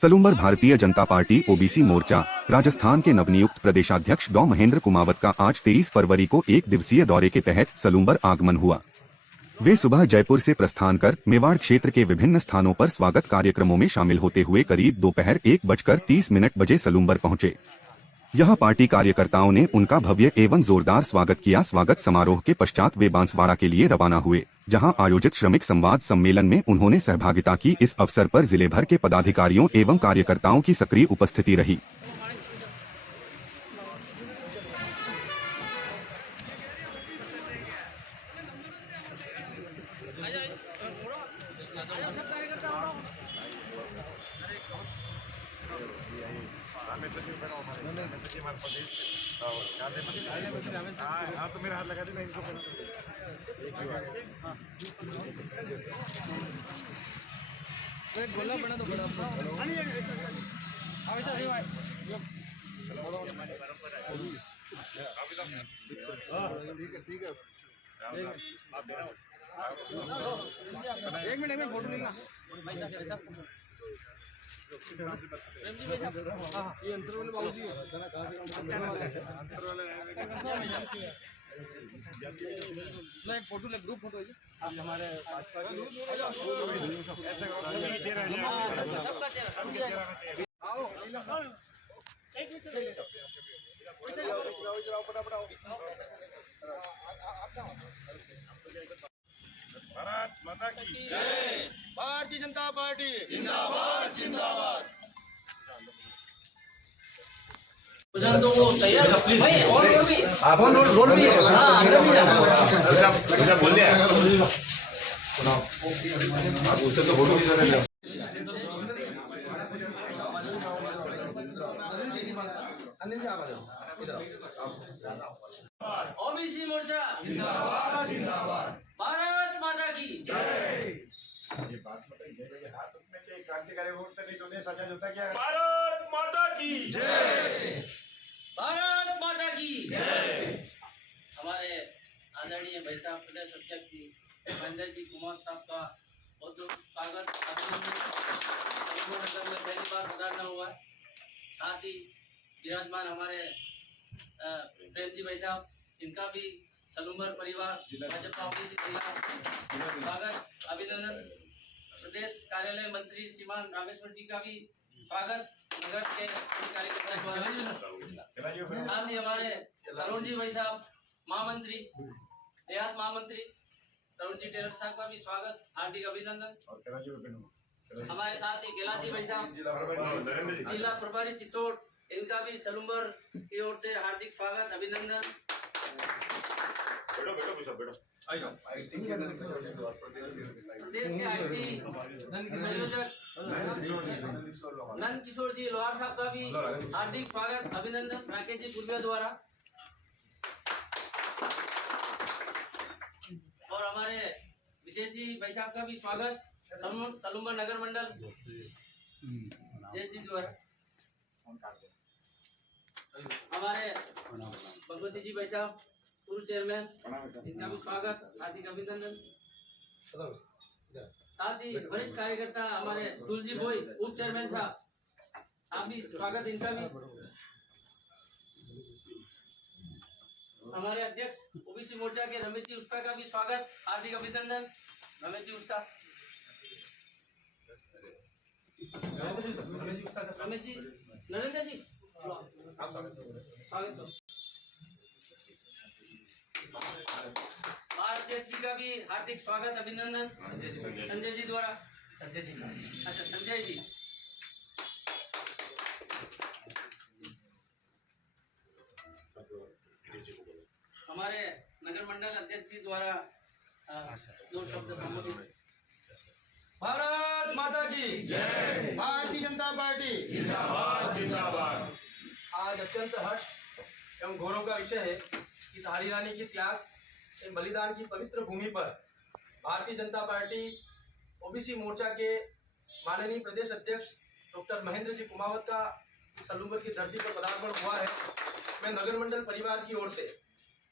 Salumbar Bharatiya Janata party OBC मोर्चा राजस्थान के नवनियुक्त प्रदेशाध्यक्ष डॉ महेंद्र कुमावत का आज 23 फरवरी को एक दिवसीय दौरे के तहत सलूम्बर आगमन हुआ। वे सुबह जयपुर से प्रस्थान कर मेवाड़ क्षेत्र के विभिन्न स्थानों पर स्वागत कार्यक्रमों में शामिल होते हुए करीब दोपहर 1:30 बजे सलूम्बर पहुंचे। यहां पार्टी कार्यकर्ताओं ने उनका भव्य एवं जोरदार स्वागत किया। स्वागत समारोह के पश्चात वे बांसवाड़ा के लिए रवाना हुए, जहां आयोजित श्रमिक संवाद सम्मेलन में उन्होंने सहभागिता की। इस अवसर पर जिले भर के पदाधिकारियों एवं कार्यकर्ताओं की सक्रिय उपस्थिति रही। तो मेरा हाथ लगा देना इनको। गोला बना दो बड़ा। ठीक है। एक मिनट में फोटो लेना। ये अंतर वाले बाबू जी अंतर वाले एक फोटो ले, ग्रुप फोटो है आप हमारे भारत माता की जय। भारतीय जनता पार्टी जिंदाबाद जिंदाबाद। तो वो तैयार भाई और भी आप ऑन रोड भी है। हां अंदर भी जाना बोल दिया आप उससे तो फोटो भी कर रहे हो। ओबीसी मोर्चा जिंदाबाद जिंदाबाद। भारत माता की जय। ये बात बताइए, हाथ उठने चाहिए, क्रांतिकारी वोट नहीं तो देश आजाद होता क्या? भारत माता की जय। भारत माता की जय। हमारे आदरणीय भाई साहब प्रदेश अध्यक्ष जी महेंद्र जी कुमार साहब का बहुत बहुत स्वागत, अभिनंदन। में पहली बार पधारना हुआ है। साथ ही विराजमान हमारे प्रेम जी भाई साहब, इनका भी सलूम्बर परिवार भाजपा ओबीसी जिला स्वागत, अभिनंदन। प्रदेश कार्यालय मंत्री श्रीमान रामेश्वर जी का भी स्वागत नगर के कार्यकर्ता द्वारा। साथ ही हमारे तरुण जी भाई साहब महामंत्री, देहात महामंत्री तरुण जी टेलर साहब का भी स्वागत, हार्दिक अभिनंदन। हमारे साथ ही गेला जी भाई साहब जिला प्रभारी चित्तौड़, इनका भी सलूम्बर की ओर से हार्दिक स्वागत, अभिनंदन। प्रदेश के आईटी संयोजक नंद किशोर जी लोहार साहब का भी हार्दिक स्वागत, अभिनंदन राकेश जी पूर्विया द्वारा। और हमारे विजय जी भाई साहब का भी स्वागत सलूम्बर नगर मंडल जय जी द्वारा। हमारे भगवती जी भाई साहब पूर्व चेयरमैन, इनका भी स्वागत, हार्दिक अभिनंदन। साथ ही वरिष्ठ कार्यकर्ता हमारे तुलजी भोई उप चेयरमैन साहब, आप भी स्वागत इनका भी। हमारे अध्यक्ष ओबीसी मोर्चा के रमेश जी उस्ता का भी स्वागत, हार्दिक अभिनंदन रमेश जी उस्ता। रमेश जी नरेंद्र जी स्वागत करो। भारत जी का भी हार्दिक स्वागत, अभिनंदन संजय जी द्वारा। अच्छा संजय जी। हमारे नगर मंडल अध्यक्ष जी द्वारा दो शब्द संबोधित। भारत माता की जय। भारतीय जनता पार्टी जिंदाबाद जिंदाबाद। आज अत्यंत हर्ष एवं गौरव का विषय है कि साड़ी रानी की त्याग एवं बलिदान की पवित्र भूमि पर भारतीय जनता पार्टी ओबीसी मोर्चा के माननीय प्रदेश अध्यक्ष डॉक्टर महेंद्र जी कुमावत का सलूम्बर की धरती पर पदार्पण हुआ है। मैं नगर मंडल परिवार की ओर से,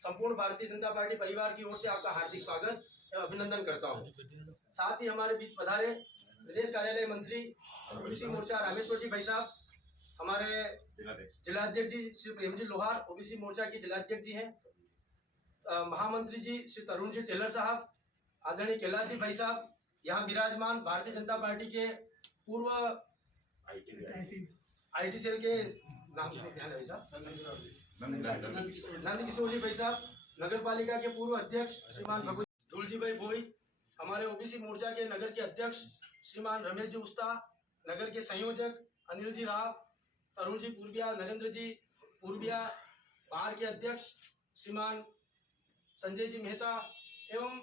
संपूर्ण भारतीय जनता पार्टी परिवार की ओर से आपका हार्दिक स्वागत एवं अभिनंदन करता हूं। साथ ही हमारे बीच पधारे विदेश कार्यालय मंत्री ओबीसी मोर्चा रामेश्वर जी भाई साहब, हमारे जिलाध्यक्ष जी श्री प्रेम जी लोहार ओबीसी मोर्चा के जिलाध्यक्ष जी हैं, महामंत्री जी श्री तरुण जी टेलर साहब, आदरणीय कैलाश जी भाई साहब, यहाँ विराजमान भारतीय जनता पार्टी के पूर्व आईटी सेल के नाम नहीं ध्यान है भाई साहब, नंद किशोर जी भाई साहब, नगर पालिका के पूर्व अध्यक्ष श्रीमान भगवत धुलजी भाई भोई, हमारे ओबीसी मोर्चा के नगर के अध्यक्ष श्रीमान रमेश जी उस्ता, नगर के संयोजक अनिल जी राव, तरुण जी पूर्विया, नरेंद्र जी पूर्विया, बाहर के अध्यक्ष श्रीमान संजय जी मेहता एवं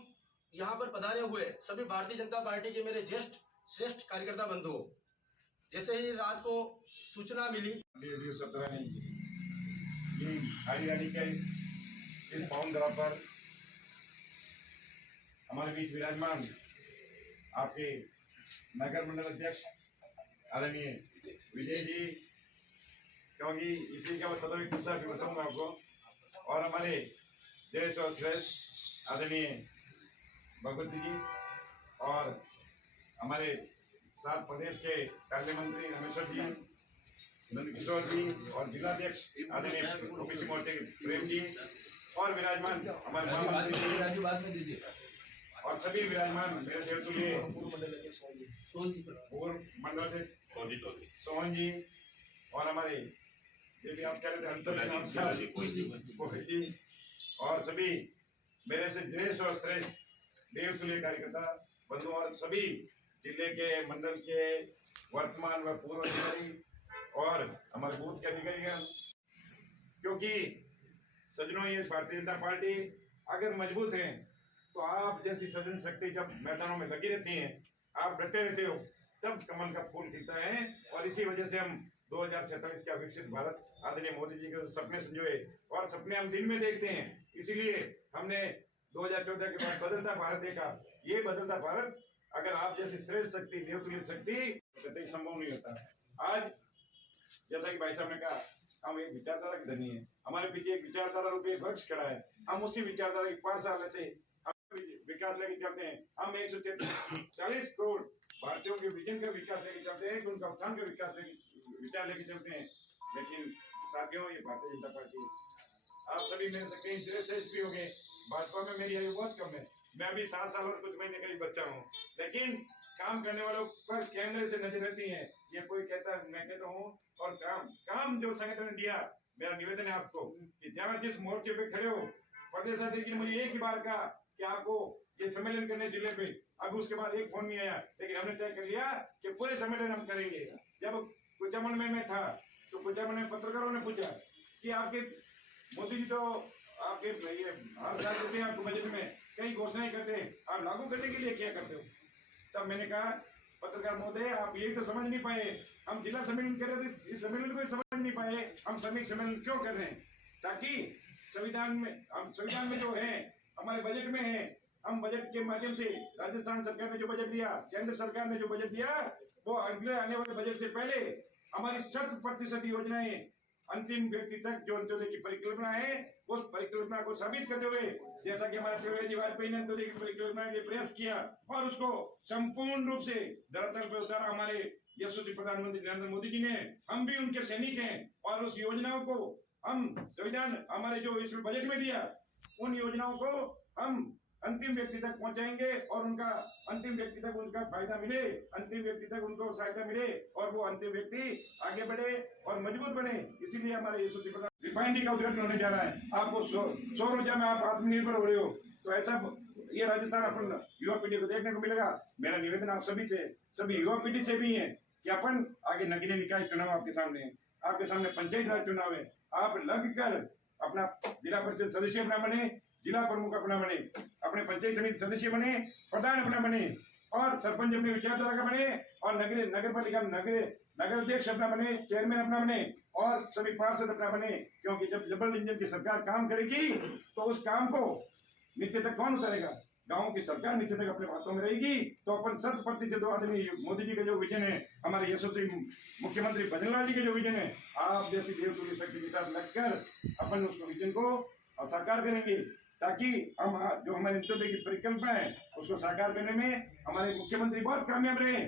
यहाँ पर पधारे हुए सभी भारतीय जनता पार्टी के मेरे ज्येष्ठ श्रेष्ठ कार्यकर्ता बंधुओं, जैसे ही रात को सूचना मिली हरियाणी के इस पावन धरा पर हमारे बीच विराजमान आपके नगर मंडल अध्यक्ष आदरणीय विजय जी, क्योंकि इसी का मतलब एक किस्सा भी बताऊंगा आपको, और हमारे देश और श्रेष्ठ आदरणीय भगवती जी और हमारे साथ प्रदेश के कार्य मंत्री रामेश्वर जी, नंद किशोर जी और जिलाध्यक्ष आदरणीय ओबीसी मोर्चे के प्रेम जी और विराजमान हमारे महामंत्री जी और सभी विराजमान मेरे देवतुल्य पूर्व मंडल अध्यक्ष सोहन जी और हमारे ये भी आप कह रहे थे अंतर जी और सभी मेरे से दिनेश और श्रेष्ठ देवतुल्य कार्यकर्ता बंधु और सभी जिले के मंडल के वर्तमान व पूर्व अधिकारी और हमारे बूथ के अधिकारीगण, क्योंकि सज्जनों ये भारतीय जनता पार्टी अगर मजबूत है तो आप जैसी सजन शक्ति जब मैदानों में लगी रहती हैं, आप डटे रहते हो, तब कमल का फूल खिलता है। और इसी वजह से हम 2047 का विकसित भारत आदरणीय मोदी जी के सपने संजोए और सपने हम दिन में देखते हैं, इसीलिए हमने 2014 के बाद बदलता भारत देखा। ये बदलता भारत अगर आप जैसी श्रेष्ठ शक्ति देवतुल्य शक्ति कतई संभव नहीं होता। आज जैसा कि भाई साहब ने कहा, हम एक विचारधारा के धनी है, हमारे पीछे एक विचारधारा रूपी वृक्ष खड़ा है, हम उसी विचारधारा की पाठशाला से विकास लेके चलते हैं। हम 140 करोड़ भारतीयों के विजन का विकास लेके चलते हैं, उनका उत्थान का विचार लेके चलते हैं। लेकिन साथियों, ये भारतीय जनता पार्टी, आप सभी मेरे से कई श्रेष्ठ भी हो गए, भाजपा में मेरी आयु बहुत कम है, मैं अभी 7 साल और कुछ महीने का ही बच्चा हूँ, लेकिन काम करने वालों पर कैमरे से नजर रहती है। ये कोई कहता है, मैं कहता हूँ, और काम जो संगठन ने दिया, मेरा निवेदन है आपको कि जहाँ जिस मोर्चे पे खड़े हो, प्रदेश अध्यक्ष ने मुझे एक ही बार कहा कि आपको ये सम्मेलन करने जिले पे, अब उसके बाद एक फोन नहीं आया, लेकिन हमने तय कर लिया कि पूरे सम्मेलन हम करेंगे। जब कुचामन में मैं था तो कुचामन में पत्रकारों ने पूछा कि आपके मोदी जी तो आपके ये हर साल देते हैं आपको बजट में, कई घोषणाएं करते हैं, आप लागू करने के लिए क्या करते हो? तब मैंने कहा, पत्रकार महोदय, आप यही तो समझ नहीं पाए, हम जिला सम्मेलन कर रहे थे, इस सम्मेलन को समझ नहीं पाए, हम श्रमिक सम्मेलन क्यों कर रहे हैं? ताकि संविधान में जो है, हमारे बजट में है, हम बजट के माध्यम से राजस्थान सरकार ने जो बजट दिया, केंद्र सरकार ने जो बजट दिया, वो अगले आने वाले बजट से पहले हमारी 100% योजनाएं अंतिम व्यक्ति तक जो अंत्योदय की परिकल्पना है, उस परिकल्पना को साबित करते हुए, जैसा कि हमारे अटल वाजपेयी ने अंत्योदय की परिकल्पना के लिए प्रयास किया और उसको संपूर्ण रूप से धरातल पर उतारा हमारे यशस्वी प्रधानमंत्री नरेंद्र मोदी जी ने, हम भी उनके सैनिक हैं और उस योजनाओं को हम संविधान हमारे जो इस बजट में दिया, उन योजनाओं को हम अंतिम व्यक्ति तक पहुंचाएंगे और उनका अंतिम व्यक्ति तक उनका फायदा मिले, अंतिम व्यक्ति तक उनको सहायता मिले और वो अंतिम व्यक्ति आगे बढ़े और मजबूत बने। इसीलिए हमारे यशस्वी प्रधान रिफाइनरी का उद्घाटन होने जा रहा है। आपको सौर ऊर्जा में आप आत्मनिर्भर हो रहे हो, तो ऐसा ये राजस्थान अपन युवा पीढ़ी को देखने को मिलेगा। मेरा निवेदन आप सभी से, सभी युवा पीढ़ी से भी है कि अपन आगे नगरीय निकाय चुनाव आपके सामने है, आपके सामने पंचायत राज चुनाव है, आप लग कर अपना जिला परिषद सदस्य अपना बने, जिला प्रमुख अपना बने, अपने पंचायत समिति सदस्य बने, प्रधान अपना बने और सरपंच अपने विचारधारा का बने और नगर पालिका नगर अध्यक्ष अपना बने, चेयरमैन अपना बने और सभी पार्षद अपना बने। क्योंकि जब डबल इंजन की सरकार काम करेगी तो उस काम को नीचे तक कौन उतारेगा? गांव की सरकार नीचे तक अपने हाथों में रहेगी। तो अपन 100% आदमी मोदी जी का जो विजन है, हमारे यशस्वी मुख्यमंत्री भजनलाल जी के जो विजन है, आप जैसी देवतुल्य शक्ति के साथ लगकर अपन उस विजन को साकार करेंगे, ताकि हम जो हमारे अंत्योदय की परिकल्पना है उसको साकार करने में हमारे मुख्यमंत्री बहुत कामयाब रहे।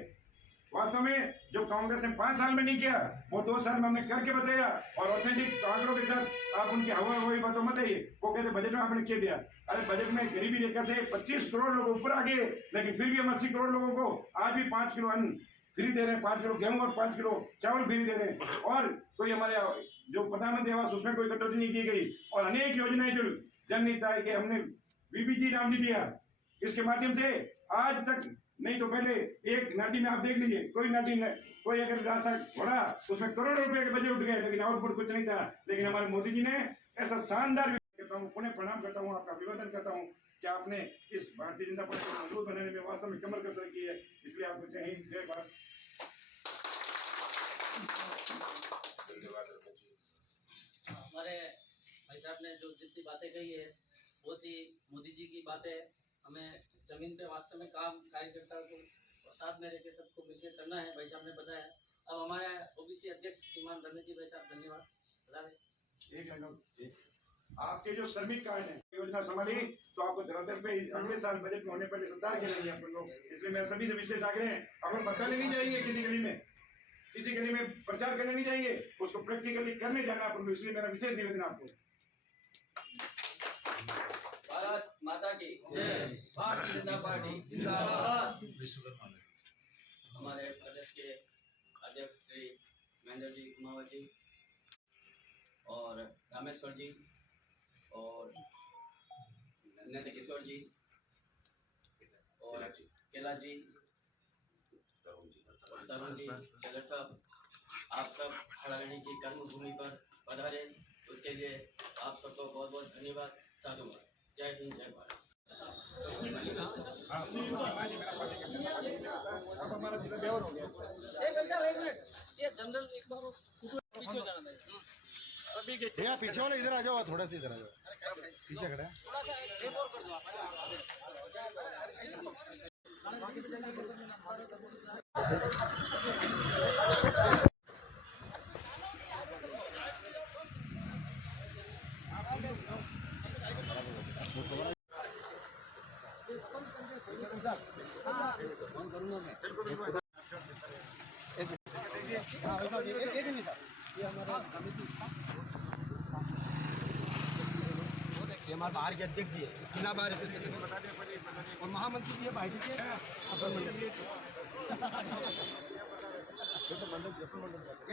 वास्तव में जो कांग्रेस ने 5 साल में नहीं किया वो 2 साल में हमने करके बताया। और ऑथेंटिक आंकड़ों के साथ आप उनकी हवा हुई बातों मत आइए। वो कहते बजट में आपने क्या दिया? अरे बजट में गरीबी रेखा से 25 करोड़ लोग ऊपर आ गए, लेकिन फिर भी हम 80 करोड़ लोगों को आज भी 5 किलो अन्न फ्री दे रहे हैं, 5 किलो गेहूं और 5 किलो चावल फ्री दे रहे हैं। और कोई हमारे जो प्रधानमंत्री आवास उसमें कोई कटौती नहीं की गई। और अनेक योजनाएं जो जनहित है कि हमने बीबीजी नाम नहीं दिया, इसके माध्यम से आज तक नहीं तो पहले एक नाटी में आप देख लीजिए, कोई नाटी कोई अगर रास्ता छोड़ा उसमें करोड़ों रुपए के बजट उठ गए, लेकिन आउटपुट कुछ नहीं था। लेकिन हमारे मोदी जी ने ऐसा शानदार करता हूँ, पुनः प्रणाम करता हूँ, आपका अभिवादन करता हूँ कि आपने इस भारतीय जनता पार्टी को मजबूत बनाने में वास्तव में कमर कसर की है। इसलिए आपको जय हिंद, जय भारत। हमारे भाई साहब ने जो जितनी बातें कही है बहुत ही मोदी जी की बातें, हमें जमीन पे वास्तव में काम कार्यकर्ता को साथ में रहकर सबको मिलकर करना है, भाई साहब ने बताया। अब हमारे ओबीसी अध्यक्ष श्रीमान रणजीत जी भाई साहब, धन्यवाद बता दें। आपके जो श्रमिक कार्ड है योजना संभाली तो आपको धरातल पे अगले साल बजट में होने पहले सुधार किए जाएंगे अपन लोग। इसलिए मेरा सभी से विशेष आग्रह है, अपन बताने नहीं जाएंगे किसी गली में, किसी गली में प्रचार करने नहीं जाएंगे, उसको प्रैक्टिकली करने जाना अपन को। इसलिए मेरा विशेष निवेदन आपको। भारत माता की जय, भारतीय जनता पार्टी जिंदाबाद। हमारे प्रदेश के अध्यक्ष श्री महेंद्र जी कुमावत जी और रामेश्वर जी और नंद किशोर जी और केला जी, तरुण जी, टेलर साहब, आप सब खड़ागढ़ी की कर्मभूमि पर पधारे, उसके लिए आप सबको बहुत बहुत धन्यवाद, साधुवाद। जय हिंद, जय भारत। एक मिनट, ये जनरल एक बार पीछे हो जाना है। भैया पीछे वाले इधर आ जाओ, थोड़ा सा इधर आ जाओ, पीछे खड़ा है। थोड़ा सा एक और कर दो ये हमारे बाहर के अध्यक्ष जी है, जिला बाहर और महामंत्री जी है पार्टी के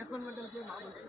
अपन मंडल के महामंत्री।